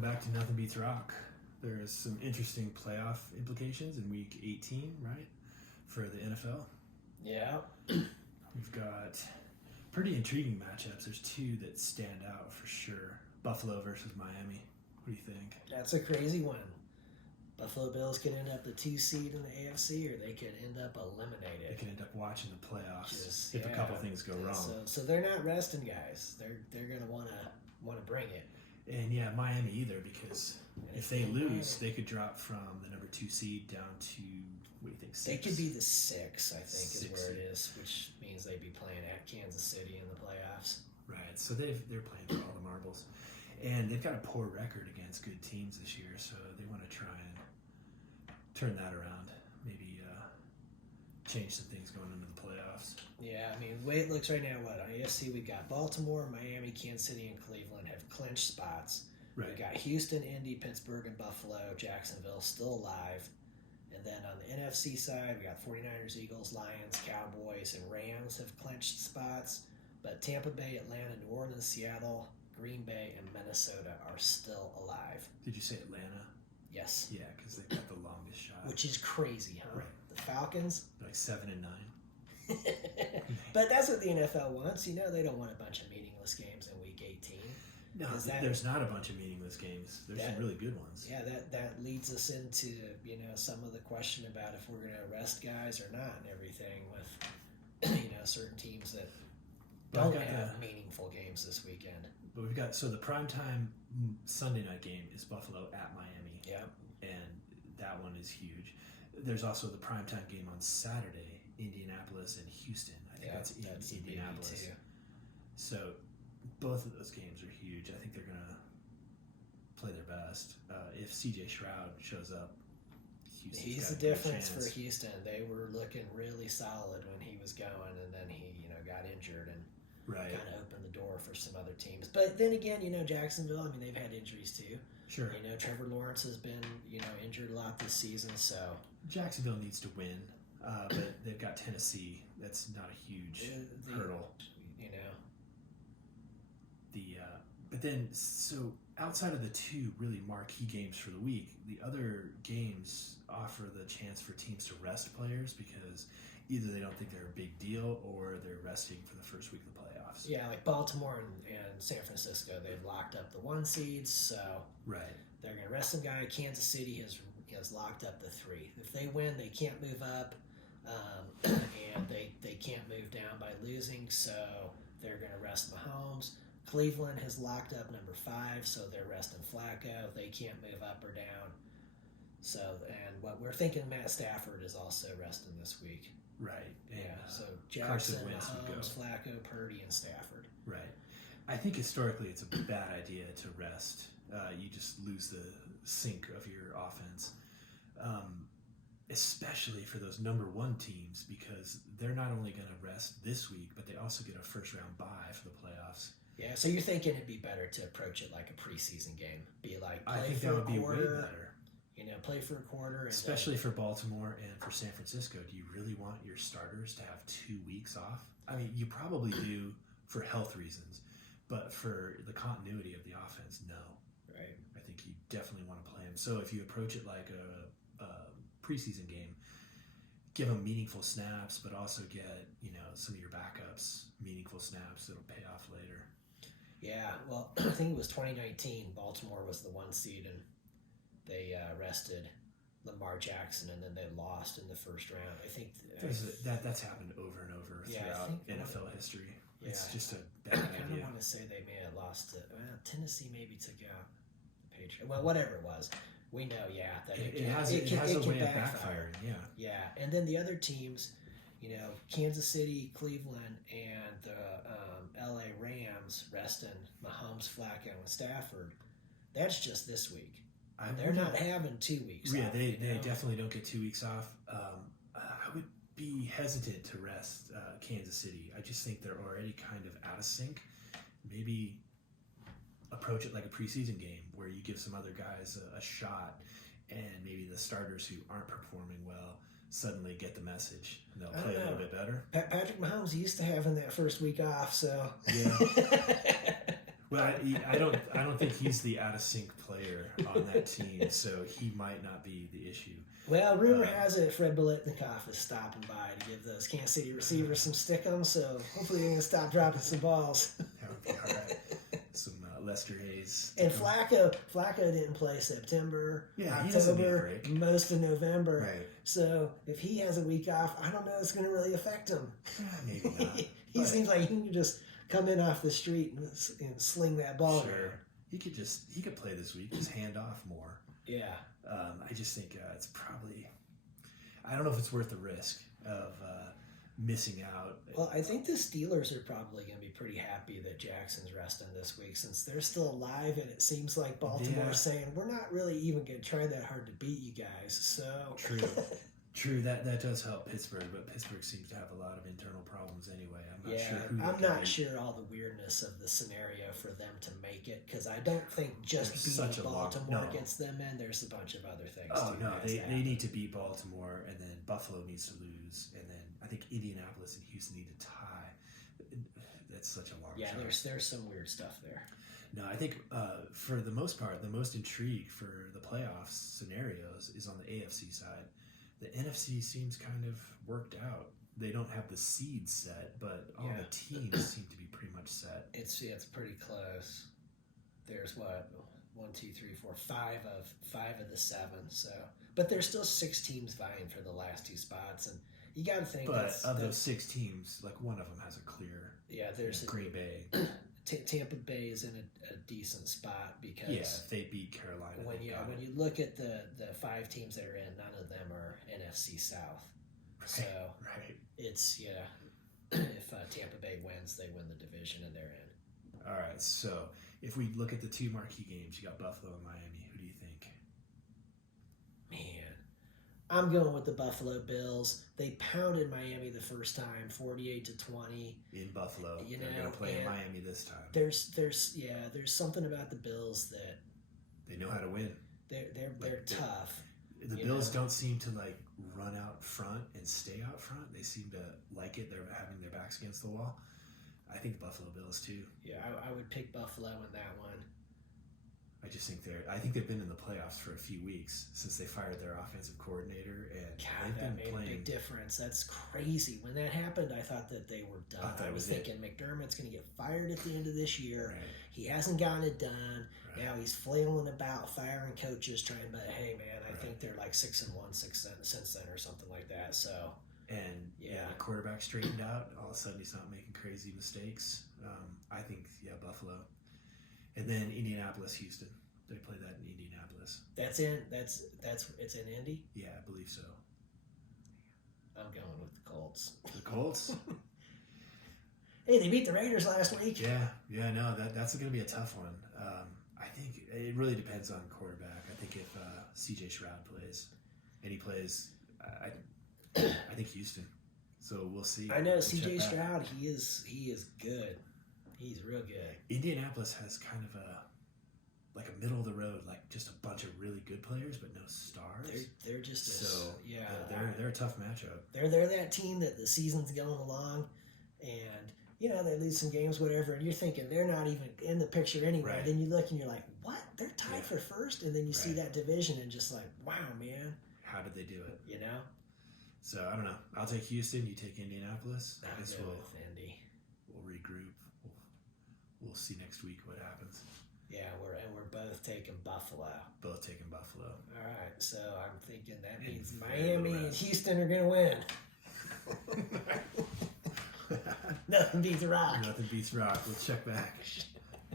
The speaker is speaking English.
Welcome back to Nothing Beats Rock. There's some interesting playoff implications in Week 18, right, for the NFL. Yeah. We've got pretty intriguing matchups. There's two that stand out for sure. Buffalo versus Miami. What do you think? That's a crazy one. Buffalo Bills could end up the 2 seed in the AFC, or they could end up They eliminated. could end up watching the playoffs Just, if a couple things go wrong. So they're not resting guys. They're gonna wanna bring it. And yeah, Miami either, because if they lose, they could drop from the number 2 seed down to, what do you think, 6? They could be the 6, I think, is 6 where it is, which means they'd be playing at Kansas City in the playoffs. Right, so they're playing for all the marbles. And they've got a poor record against good teams this year, so they want to try and turn that around. Maybe change some things going into the playoffs. Yeah, I mean, the way it looks right now, on AFC we got Baltimore, Miami, Kansas City, and Cleveland have clinched spots. Right. We got Houston, Indy, Pittsburgh, and Buffalo, Jacksonville still alive. And then on the NFC side, we got 49ers, Eagles, Lions, Cowboys, and Rams have clinched spots. But Tampa Bay, Atlanta, New Orleans, Seattle, Green Bay, and Minnesota are still alive. Did you say Atlanta? Yes. Yeah, because they've got the longest shot. Which is crazy, huh? Right. The Falcons. Like 7 and 9. But that's what the NFL wants. You know, they don't want a bunch of meaningless games in Week 18. No, there's not a bunch of meaningless games. There's some really good ones. Yeah, that leads us into, some of the question about if we're going to arrest guys or not and everything with, certain teams that don't have meaningful games this weekend. But we've got, so the primetime Sunday night game is Buffalo at Miami. Yeah. And that one is huge. There's also the primetime game on Saturday, Indianapolis and Houston. I think that's Indianapolis. Too. So both of those games are huge. I think they're going to play their best. If CJ Stroud shows up, he's the difference for Houston. They were looking really solid when he was going, and then he, got injured and kind of opened the door for some other teams. But then again, Jacksonville, I mean, they've had injuries too. Sure. Trevor Lawrence has been, injured a lot this season, so Jacksonville needs to win, but they've got Tennessee. That's not a huge hurdle. But then, so outside of the two really marquee games for the week, the other games offer the chance for teams to rest players because either they don't think they're a big deal or they're resting for the first week of the playoffs. Yeah, like Baltimore and San Francisco, they've locked up the 1 seeds, so they're going to rest some guy. Kansas City has locked up the 3. If they win, they can't move up, and they can't move down by losing, so they're going to rest Mahomes. Cleveland has locked up number 5, so they're resting Flacco. They can't move up or down. So, and what we're thinking, Matt Stafford is also resting this week. Right. And, so Jackson, Mahomes, Flacco, Purdy, and Stafford. Right. I think historically it's a bad idea to rest. You just lose the sync of your offense, especially for those number 1 teams, because they're not only going to rest this week, but they also get a first-round bye for the playoffs. Yeah, so you're thinking it'd be better to approach it like a preseason game. Be like, I think that would be way better. Play for a quarter. And especially for Baltimore and for San Francisco. Do you really want your starters to have 2 weeks off? I mean, you probably do for health reasons, but for the continuity of the offense, no. Right. I think you definitely want to play them. So if you approach it like a preseason game, give them meaningful snaps, but also get, some of your backups meaningful snaps that'll pay off later. Yeah, well, I think it was 2019. Baltimore was the 1 seed, and they rested Lamar Jackson, and then they lost in the first round. I think that's happened over and over throughout NFL history. Yeah, it's just a bad idea. I kind of want to say they may have lost it. Tennessee maybe took out the Patriots. Well, whatever it was, we know, that it has a way of backfiring. Yeah, and then the other teams, Kansas City, Cleveland, and the LA Rams resting Mahomes, Flacco, and Stafford. That's just this week. They're not having 2 weeks off. They definitely don't get 2 weeks off. I would be hesitant to rest Kansas City. I just think they're already kind of out of sync. Maybe approach it like a preseason game where you give some other guys a shot, and maybe the starters who aren't performing well suddenly get the message and they'll play a little bit better. Patrick Mahomes used to having that first week off, so yeah. Well, I don't think he's the out of sync player on that team, so he might not be the issue. Well, rumor has it Fred Biletnikoff is stopping by to give those Kansas City receivers some stickum, so hopefully they're going to stop dropping some balls. That would be all right. Some Lester Hayes. And Flacco didn't play September, he doesn't need a October, break. most of November. Right. So if he has a week off, I don't know if it's going to really affect him. Maybe not. He seems like he can just come in off the street and sling that ball. Sure. He could play this week, just hand off more. Yeah. I just think it's probably, I don't know if it's worth the risk of missing out. Well, I think the Steelers are probably going to be pretty happy that Jackson's resting this week since they're still alive, and it seems like Baltimore's saying, we're not really even going to try that hard to beat you guys. So True, that does help Pittsburgh, but Pittsburgh seems to have a lot of internal problems anyway. I'm not sure all the weirdness of the scenario for them to make it, because I don't think just beating Baltimore gets them in. There's a bunch of other things. Oh, no, they need to beat Baltimore, and then Buffalo needs to lose, and then I think Indianapolis and Houston need to tie. That's such a long shot. Yeah, there's some weird stuff there. No, I think for the most part, the most intrigue for the playoff scenarios is on the AFC side. The NFC seems kind of worked out. They don't have the seeds set, but all the teams seem to be pretty much set. It's pretty close. There's what 1, 2, 3, 4, 5 of the 7. So, but there's still 6 teams vying for the last 2 spots, and you got to think. But of those 6 teams, like one of them has a clear. Yeah, there's Green Bay. Tampa Bay is in a decent spot because they beat Carolina. When you look at the 5 teams that are in, none of them are NFC South. Right, so right. It's if Tampa Bay wins, they win the division and they're in. All right, so if we look at the 2 marquee games, you got Buffalo and Miami. Who do you think? Man, I'm going with the Buffalo Bills. They pounded Miami the first time, 48-20 in Buffalo. They're going to play in Miami this time. There's something about the Bills that they know how to win. They're tough. The Bills don't seem to run out front and stay out front. They seem to like it. They're having their backs against the wall. I think the Buffalo Bills too. Yeah, I would pick Buffalo in that one. I think they've been in the playoffs for a few weeks since they fired their offensive coordinator, and that made a big difference. That's crazy. When that happened, I thought that they were done. I was thinking McDermott's going to get fired at the end of this year. Right. He hasn't gotten it done. Right. Now he's flailing about, firing coaches, but hey, man, I think they're 6-1 since then or something like that. So. And the quarterback straightened out. All of a sudden, he's not making crazy mistakes. I think Buffalo. And then Indianapolis, Houston. They play that in Indianapolis. That's it's in Indy? Yeah, I believe so. I'm going with the Colts. The Colts? Hey, they beat the Raiders last week. Yeah, no, that's going to be a tough one. I think it really depends on quarterback. I think if C.J. Stroud plays, and he plays, I think Houston. So we'll see. I know C.J. Stroud. He is good. He's real good. Indianapolis has kind of a middle of the road, just a bunch of really good players, but no stars. They're just they're a tough matchup. They're that team that the season's going along, and they lose some games, whatever, and you're thinking they're not even in the picture anyway. Right. Then you look and you're like, what? They're tied for first, and then you see that division and just wow, man. How did they do it? So I don't know. I'll take Houston. You take Indianapolis. I guess we'll regroup. We'll see next week what happens. Yeah, we're both taking Buffalo. Both taking Buffalo. All right, so I'm thinking that means Miami and Houston are going to win. Nothing beats rock. Nothing beats rock. Let's check back.